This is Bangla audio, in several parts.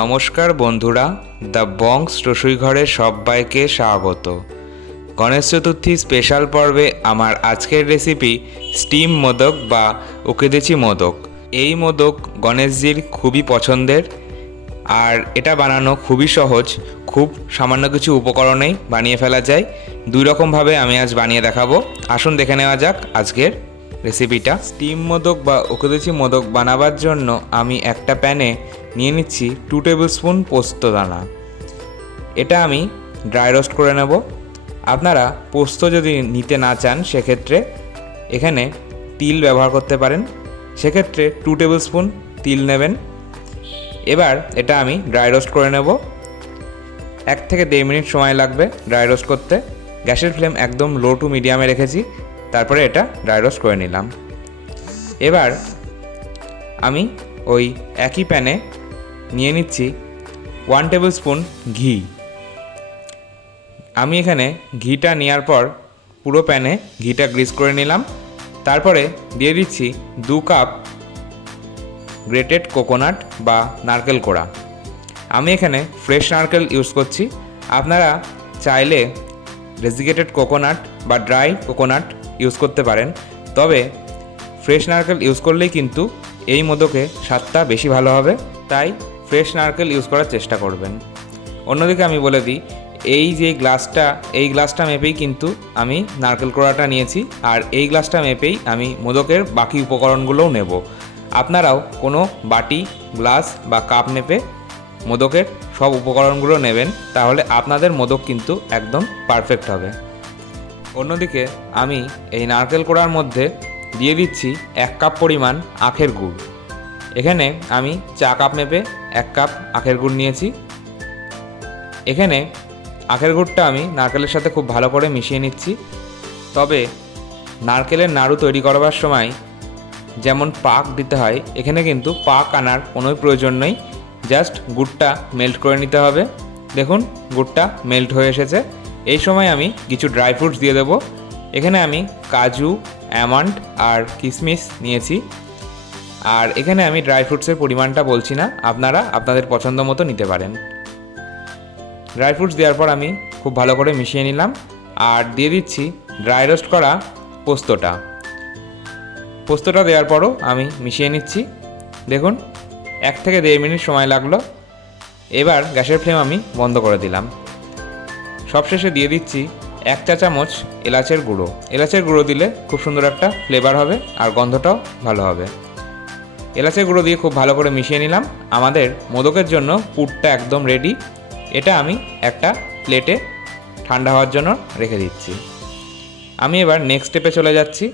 নমস্কার বন্ধুরা, দ্য বংস রসুই ঘরে সবাইকে স্বাগত। গণেশ চতুর্থী স্পেশাল পর্বে আমার আজকের রেসিপি স্টিম মোদক বা উকেদেচি মোদক। এই মোদক গণেশজির খুবই পছন্দের, আর এটা বানানো খুবই সহজ। খুব সামান্য কিছু উপকরণেই বানিয়ে ফেলা যায়। দুই রকমভাবে আমি আজ বানিয়ে দেখাবো। আসুন দেখে নেওয়া যাক আজকের রেসিপিটা। স্টিম মোদক বা উকেদেচি মোদক বানাবার জন্য আমি একটা প্যানে নিয়ে নিচ্ছি 2 টেবিল স্পুন পোস্ত দানা। এটা আমি ড্রাই রোস্ট করে নেব। আপনারা পোস্ত যদি নিতে না চান সেক্ষেত্রে এখানে তিল ব্যবহার করতে পারেন। সেক্ষেত্রে 2 টেবিল স্পুন তিল নেবেন। এবার এটা আমি ড্রাই রোস্ট করে নেব। 1 থেকে 1.5 মিনিট সময় লাগবে ড্রাই রোস্ট করতে। গ্যাসের ফ্লেম একদম লো টু মিডিয়ামে রেখেছি। তারপরে এটা ড্রাই রোস্ট করে নিলাম। এবার আমি ওই একই প্যানে নিয়ে নিচ্ছি 1 টেবিল স্পুন ঘি। আমি এখানে ঘিটা নেওয়ার পর পুরো প্যানে ঘিটা গ্রিস করে নিলাম। তারপরে দিয়ে দিচ্ছি 2 কাপ গ্রেটেড কোকোনাট বা নারকেল কোড়া। আমি এখানে ফ্রেশ নারকেল ইউজ করছি। আপনারা চাইলে ডেসিকেটেড কোকোনাট বা ড্রাই কোকোনাট ইউজ করতে পারেন, তবে ফ্রেশ নারকেল ইউজ করলেই কিন্তু এই মোদকে স্বাদটা বেশি ভালো হবে, তাই ফ্রেশ নারকেল ইউজ করার চেষ্টা করবেন। অন্যদিকে আমি বলে দিই, এই গ্লাসটা মেপেই কিন্তু আমি নারকেল কোড়াটা নিয়েছি, আর এই গ্লাসটা মেপেই আমি মোদকের বাকি উপকরণগুলোও নেব। আপনারাও কোনো বাটি, গ্লাস বা কাপ মেপে মোদকের সব উপকরণগুলো নেবেন, তাহলে আপনাদের মোদক কিন্তু একদম পারফেক্ট হবে। অন্যদিকে আমি এই নারকেল কোড়ার মধ্যে দিয়ে দিচ্ছি 1 কাপ পরিমাণ আখের গুড়। এখানে আমি চা কাপ মেপে 1 কাপ আখের গুড় নিয়েছি। এখানে আখের গুড়টা আমি নারকেলের সাথে খুব ভালো করে মিশিয়ে নিচ্ছি। তবে নারকেলের নাড়ু তৈরি করবার সময় যেমন পাক দিতে হয়, এখানে কিন্তু পাক আনার কোনো প্রয়োজন নেই। জাস্ট গুড়টা মেল্ট করে নিতে হবে। দেখুন গুড়টা মেল্ট হয়ে এসেছে। এই সময় আমি কিছু ড্রাই ফ্রুটস দিয়ে দেবো। এখানে আমি কাজু, আমন্ড আর কিশমিশ নিয়েছি। আর এখানে আমি ড্রাই ফ্রুটসের পরিমাণটা বলছি না, আপনারা আপনাদের পছন্দ মতো নিতে পারেন। ড্রাই ফ্রুটস দেওয়ার পর আমি খুব ভালো করে মিশিয়ে নিলাম। আর দিয়ে দিচ্ছি ড্রাই রোস্ট করা পোস্তটা দেওয়ার পরও আমি মিশিয়ে নিচ্ছি। দেখুন 1 থেকে 1.5 মিনিট সময় লাগলো। এবার গ্যাসের ফ্লেম আমি বন্ধ করে দিলাম। সবশেষে দিয়ে দিচ্ছি 1 চা চামচ এলাচের গুঁড়ো। এলাচের গুঁড়ো দিলে খুব সুন্দর একটা ফ্লেভার হবে আর গন্ধটাও ভালো হবে। এলাচের গুঁড়ো দিয়ে খুব ভালো করে মিশিয়ে নিলাম। আমাদের মোদকের জন্য পুরটা একদম রেডি। এটা আমি একটা প্লেটে ঠান্ডা হওয়ার জন্য রেখে দিচ্ছি। আমি এবার নেক্সট স্টেপে চলে যাচ্ছি।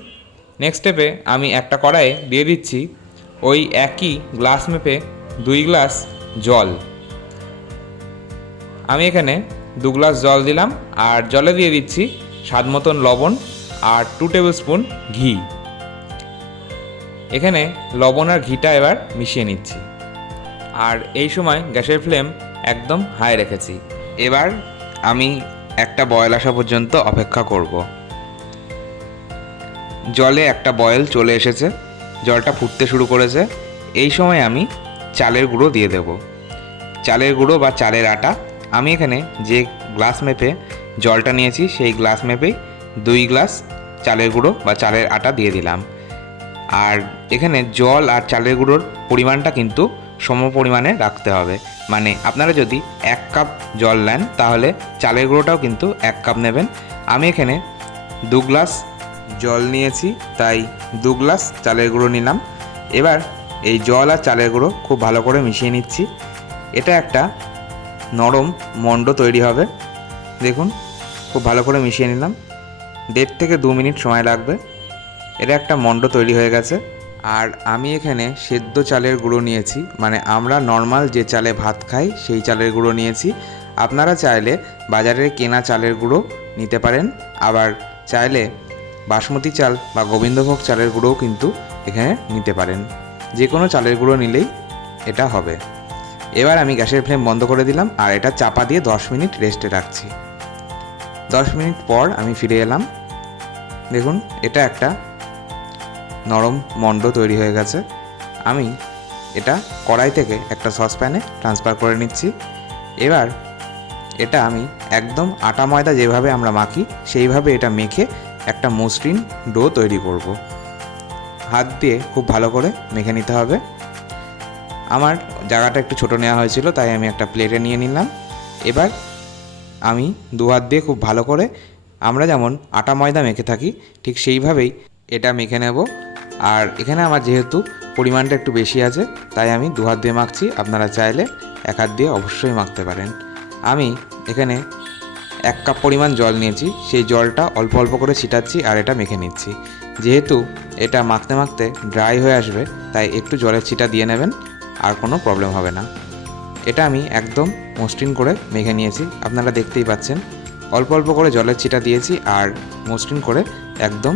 নেক্সট স্টেপে আমি একটা কড়াইয়ে দিয়ে দিচ্ছি ওই একই গ্লাস মেপে 2 গ্লাস জল। আমি এখানে 2 গ্লাস জল দিলাম, আর জলে দিয়ে দিচ্ছি স্বাদ মতন লবণ আর 2 টেবিল স্পুন ঘি। এখানে লবণ আর ঘিটা এবার মিশিয়ে নিচ্ছি। আর এই সময় গ্যাসের ফ্লেম একদম হাই রেখেছি। এবার আমি একটা বয়েল আসা পর্যন্ত অপেক্ষা করব। জলে একটা বয়েল চলে এসেছে, জলটা ফুটতে শুরু করেছে। এই সময় আমি চালের গুঁড়ো দিয়ে দেব। চালের গুঁড়ো বা চালের আটা। আমি এখানে যে গ্লাস মেপে জলটা নিয়েছি সেই গ্লাস মেপেই 2 গ্লাস চালের গুঁড়ো বা চালের আটা দিয়ে দিলাম। আর এখানে জল আর চালের গুঁড়োর পরিমাণটা কিন্তু সম পরিমাণে রাখতে হবে। মানে আপনারা যদি 1 কাপ জল নেন তাহলে চালের গুঁড়োটাও কিন্তু 1 কাপ নেবেন। আমি এখানে 2 গ্লাস জল নিয়েছি, তাই 2 গ্লাস চালের গুঁড়ো নিলাম। এবার এই জল আর চালের গুঁড়ো খুব ভালো করে মিশিয়ে নিচ্ছি। এটা একটা নরম মণ্ড তৈরি হবে। দেখুন খুব ভালো করে মিশিয়ে নিলাম। 1.5 থেকে 2 মিনিট সময় লাগবে। এটা একটা মণ্ড তৈরি হয়ে গেছে। আর আমি এখানে সেদ্ধ চালের গুঁড়ো নিয়েছি, মানে আমরা নর্মাল যে চালে ভাত খাই সেই চালের গুঁড়ো নিয়েছি। আপনারা চাইলে বাজারের কেনা চালের গুঁড়ো নিতে পারেন, আবার চাইলে বাসমতি চাল বা গোবিন্দভোগ চালের গুঁড়োও কিন্তু এখানে নিতে পারেন। যে কোনো চালের গুঁড়ো নিলেই এটা হবে। এবার আমি গ্যাসের ফ্লেম বন্ধ করে দিলাম, আর এটা চাপা দিয়ে 10 মিনিট রেস্টে রাখছি। 10 মিনিট পর আমি ফিরে এলাম। দেখুন এটা একটা নরম মণ্ড তৈরি হয়ে গেছে। আমি এটা কড়াই থেকে একটা সসপ্যানে ট্রান্সফার করে নিচ্ছি। এবার এটা আমি একদম আটা ময়দা যেভাবে আমরা মাখি সেইভাবে এটা মেখে একটা মসৃণ ডো তৈরি করব। হাত দিয়ে খুব ভালো করে মেখে নিতে হবে। আমার জায়গাটা একটু ছোট নেওয়া হয়েছিল, তাই আমি একটা প্লেটে নিয়ে নিলাম। এবার আমি দু হাত দিয়ে খুব ভালো করে আমরা যেমন আটা ময়দা মেখে থাকি ঠিক সেইভাবেই এটা মেখে নেব। আর এখানে আমার যেহেতু পরিমাণটা একটু বেশি আছে তাই আমি দু হাত দিয়ে মাখছি, আপনারা চাইলে এক হাত দিয়ে অবশ্যই মাখতে পারেন। আমি এখানে 1 কাপ পরিমাণ জল নিয়েছি, সেই জলটা অল্প অল্প করে ছিটাচ্ছি আর এটা মেখে নিচ্ছি। যেহেতু এটা মাখতে মাখতে ড্রাই হয়ে আসবে তাই একটু জলের ছিটা দিয়ে নেবেন, আর কোনো প্রবলেম হবে না। এটা আমি একদম মসৃণ করে মেখে নিয়েছি, আপনারা দেখতেই পাচ্ছেন। অল্প অল্প করে জলের ছিটা দিয়েছি আর মসৃণ করে একদম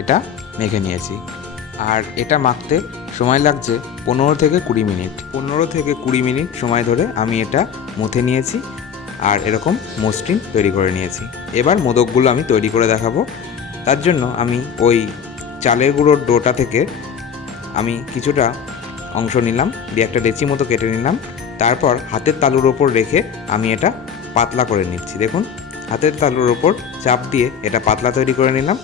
এটা মেখে নিয়েছি। আর এটা মাখতে সময় লাগছে 15 থেকে 20 মিনিট। 15 থেকে 20 মিনিট সময় ধরে আমি এটা মুথে নিয়েছি আর এরকম মসৃণ তৈরি করে নিয়েছি। এবার মোদকগুলো আমি তৈরি করে দেখাবো। তার জন্য আমি ওই চালের গুঁড়োর ডোটা থেকে আমি কিছুটা অংশ নিলাম, দিয়ে একটা লেচি মতো কেটে নিলাম। তারপর হাতের তালুর ওপর রেখে আমি এটা পাতলা করে নিচ্ছি। দেখুন, হাতের তালুর ওপর চাপ দিয়ে এটা পাতলা তৈরি করে নিলাম।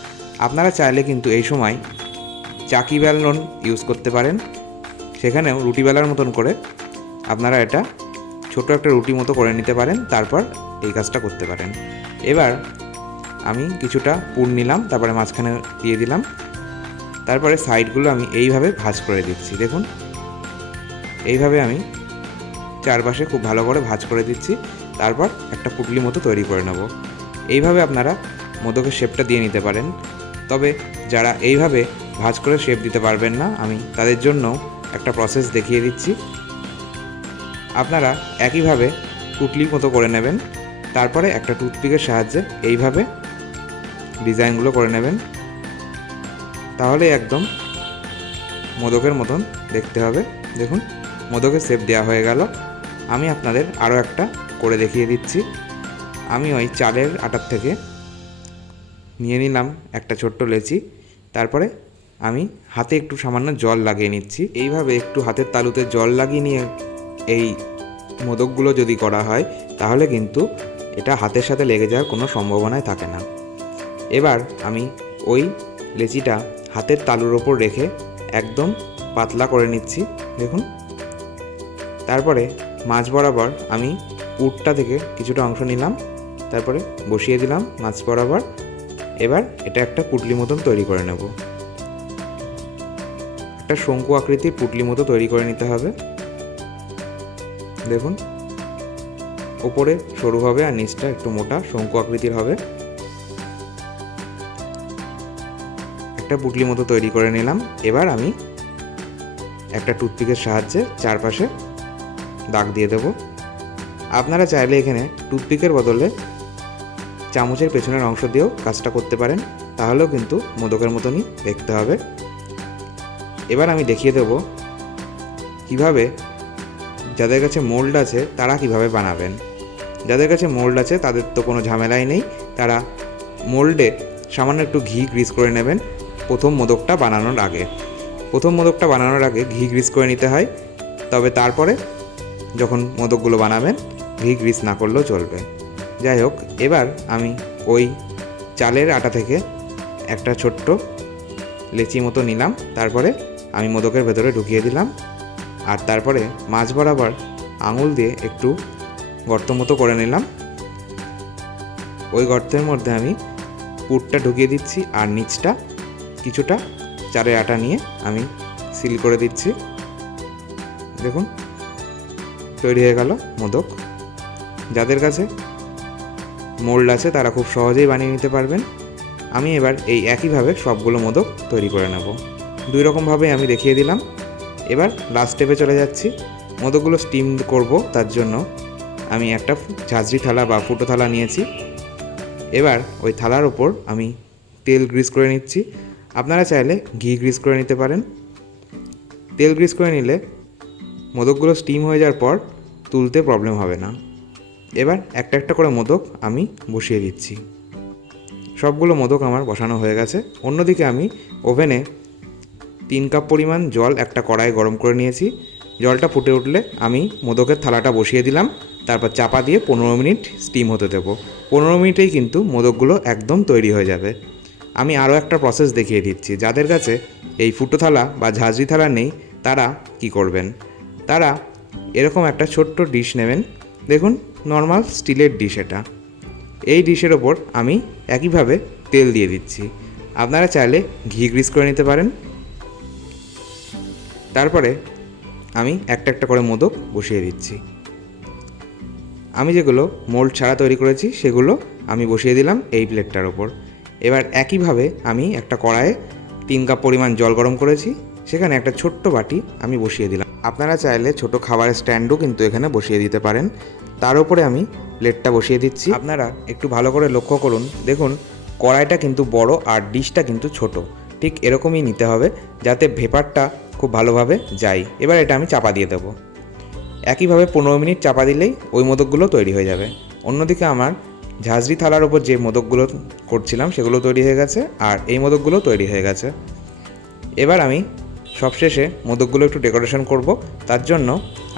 আপনারা চাইলে কিন্তু এই সময় চাকি বেলন ইউজ করতে পারেন, সেখানেও রুটি বেলার মতন করে আপনারা এটা ছোট একটা রুটি মতো করে নিতে পারেন, তারপর এই কাজটা করতে পারেন। এবার আমি কিছুটা পুর নিলাম, তারপরে মাঝখানে দিয়ে দিলাম, তারপরে সাইডগুলো আমি এইভাবে ভাঁজ করে দিচ্ছি। দেখুন, এইভাবে আমি চারপাশে খুব ভালো করে ভাঁজ করে দিচ্ছি, তারপর একটা পুটলি মতো তৈরি করে নেব। এইভাবে আপনারা মোদকের শেপটা দিয়ে নিতে পারেন। তবে যারা এইভাবে ভাঁজ করে শেপ দিতে পারবেন না, আমি তাদের জন্য একটা প্রসেস দেখিয়ে দিচ্ছি। আপনারা একইভাবে পুটলি মতো করে নেবেন, তারপরে একটা টুথপিকের সাহায্যে এইভাবে ডিজাইনগুলো করে নেবেন, তাহলে একদম মোদকের মতন দেখতে হবে। দেখুন, মোদকের শেপ দেওয়া হয়ে গেল। আমি আপনাদের আরও একটা করে দেখিয়ে দিচ্ছি। আমি ওই চালের আটার থেকে নিয়ে নিলাম একটা ছোট্ট লেচি, তারপরে আমি হাতে একটু সামান্য জল লাগিয়ে নিচ্ছি। এইভাবে একটু হাতের তালুতে জল লাগিয়ে নিয়ে এই মোদকগুলো যদি করা হয় তাহলে কিন্তু এটা হাতের সাথে লেগে যাওয়ার কোনো সম্ভাবনাই থাকে না। এবার আমি ওই লেচিটা হাতের তালুর ওপর রেখে একদম পাতলা করে নিচ্ছি। দেখুন, তারপরে মাছ বরাবর আমি পুরটা থেকে কিছুটা অংশ নিলাম, তারপরে বসিয়ে দিলাম মাছ বরাবর। এবার এটা একটা পুটলি মতন তৈরি করে নেব। একটা শঙ্কু আকৃতির পুটলি মতো তৈরি করে নিতে হবে। দেখুন, ওপরে সরু হবে আর নিচটা একটু মোটা শঙ্কু আকৃতির হবে। একটা পুটলি মতো তৈরি করে নিলাম। এবার আমি একটা টুথপিকের সাহায্যে চারপাশে দাগ দিয়ে দেব। আপনারা চাইলে এখানে টুথপিকের বদলে চামচের পেছনের অংশ দিয়েও কাজটা করতে পারেন, তাহলেও কিন্তু মোদকের মতনই দেখতে হবে। এবার আমি দেখিয়ে দেব কিভাবে, যাদের কাছে মোল্ড আছে তারা কিভাবে বানাবেন। যাদের কাছে মোল্ড আছে তাদের তো কোনো ঝামেলাই নেই, তারা মোল্ডে সামান্য একটু ঘি গ্রিস করে নেবেন প্রথম মোদকটা বানানোর আগে। প্রথম মোদকটা বানানোর আগে ঘি গ্রিস করে নিতে হয়, তবে তারপরে যখন মোদকগুলো বানাবেন ঘি গ্রিস না করলেও চলবে। যাই হোক, এবার আমি ওই চালের আটা থেকে একটা ছোট্ট লেচি মতো নিলাম, তারপরে আমি মোদকের ভেতরে ঢুকিয়ে দিলাম, আর তারপরে মাছ বরাবর আঙুল দিয়ে একটু গর্ত মতো করে নিলাম। ওই গর্তের মধ্যে আমি পুরটা ঢুকিয়ে দিচ্ছি আর নিচটা কিছুটা চালের আটা নিয়ে আমি সিল করে দিচ্ছি। দেখুন, তৈরি হয়ে গেল মোদক। যাদের কাছে মোল্ড আছে তারা খুব সহজেই বানিয়ে নিতে পারবেন। আমি এবার এই একইভাবে সবগুলো মোদক তৈরি করে নেব। দুই রকমভাবে আমি দেখিয়ে দিলাম। এবার লাস্ট স্টেপে চলে যাচ্ছি। মোদকগুলো স্টিম করব, তার জন্য আমি একটা ঝাঁঝরি থালা বা ফুটো থালা নিয়েছি। এবার ওই থালার ওপর আমি তেল গ্রিস করে নিচ্ছি। আপনারা চাইলে ঘি গ্রিস করে নিতে পারেন। তেল গ্রিস করে নিলে মোদকগুলো স্টিম হয়ে যাওয়ার পর তুলতে প্রবলেম হবে না। এবার একটা একটা করে মোদক আমি বসিয়ে দিচ্ছি। সবগুলো মোদক আমার বসানো হয়ে গেছে। অন্যদিকে আমি ওভেনে 3 কাপ পরিমাণ জল একটা কড়াইয়ে গরম করে নিয়েছি। জলটা ফুটে উঠলে আমি মোদকের থালাটা বসিয়ে দিলাম, তারপর চাপা দিয়ে 15 মিনিট স্টিম হতে দেবো। 15 মিনিটেই কিন্তু মোদকগুলো একদম তৈরি হয়ে যাবে। আমি আরও একটা প্রসেস দেখিয়ে দিচ্ছি। যাদের কাছে এই ফুটো থালা বা ঝাঁঝরি থালা নেই তারা কি করবেন, তারা এরকম একটা ছোট্ট ডিশ নেবেন। দেখুন, নর্মাল স্টিলের ডিশ এটা। এই ডিশের ওপর আমি একইভাবে তেল দিয়ে দিচ্ছি। আপনারা চাইলে ঘি গ্রিস করে নিতে পারেন। তারপরে আমি একটা একটা করে মোদক বসিয়ে দিচ্ছি। আমি যেগুলো মোল্ড ছাড়া তৈরি করেছি সেগুলো আমি বসিয়ে দিলাম এই প্লেটটার ওপর। এবার একইভাবে আমি একটা কড়াইয়ে 3 কাপ পরিমাণ জল গরম করেছি, সেখানে একটা ছোট্ট বাটি আমি বসিয়ে দিলাম। আপনারা চাইলে ছোট খাবারের স্ট্যান্ডও কিন্তু এখানে বসিয়ে দিতে পারেন। তার উপরে আমি প্লেটটা বসিয়ে দিচ্ছি। আপনারা একটু ভালো করে লক্ষ্য করুন, দেখুন কড়াইটা কিন্তু বড় আর ডিশটা কিন্তু ছোট। ঠিক এরকমই নিতে হবে যাতে ভেপারটা খুব ভালোভাবে যায়। এবার এটা আমি চাপা দিয়ে দেবো। একইভাবে 15 মিনিট চাপা দিলেই ওই মোদকগুলো তৈরি হয়ে যাবে। অন্যদিকে আমার ঝাঁঝরি থালার ওপর যে মোদকগুলো করছিলাম সেগুলো তৈরি হয়ে গেছে, আর এই মোদকগুলো তৈরি হয়ে গেছে। এবার আমি সবশেষে মোদকগুলো একটু ডেকোরেশন করব। তার জন্য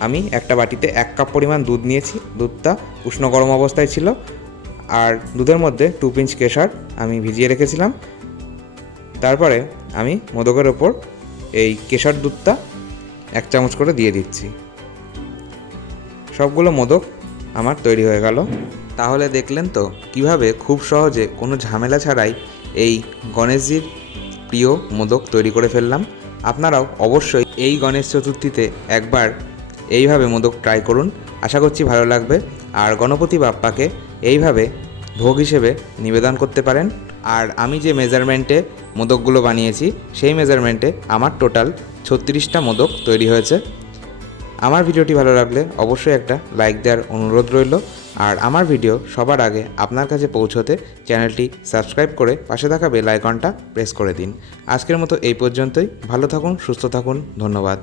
আমি একটা বাটিতে 1 কাপ পরিমাণ দুধ নিয়েছি। দুধটা উষ্ণ গরম অবস্থায় ছিল, আর দুধের মধ্যে 2 পিঞ্চ কেশর আমি ভিজিয়ে রেখেছিলাম। তারপরে আমি মোদকের ওপর এই কেশর দুধটা 1 চামচ করে দিয়ে দিচ্ছি। সবগুলো মোদক আমার তৈরি হয়ে গেল। তাহলে দেখলেন তো কিভাবে খুব সহজে কোনো ঝামেলা ছাড়াই এই গণেশজির প্রিয় মোদক তৈরি করে ফেললাম। আপনারাও অবশ্যই এই গণেশ চতুর্থীতে একবার এইভাবে মোদক ট্রাই করুন। আশা করছি ভালো লাগবে। আর গণপতি বাপ্পাকে এইভাবে ভোগ হিসেবে নিবেদন করতে পারেন। আর আমি যে মেজারমেন্টে মোদকগুলো বানিয়েছি সেই মেজারমেন্টে আমার টোটাল 36টা মোদক তৈরি হয়েছে। আমার ভিডিওটি ভালো লাগলে অবশ্যই একটা লাইক দেওয়ার অনুরোধ রইল। আর আমার ভিডিও সবার আগে আপনার কাছে পৌঁছতে চ্যানেলটি সাবস্ক্রাইব করে পাশে থাকা বেল আইকনটা প্রেস করে দিন। আজকের মতো এই পর্যন্তই। ভালো থাকুন, সুস্থ থাকুন, ধন্যবাদ।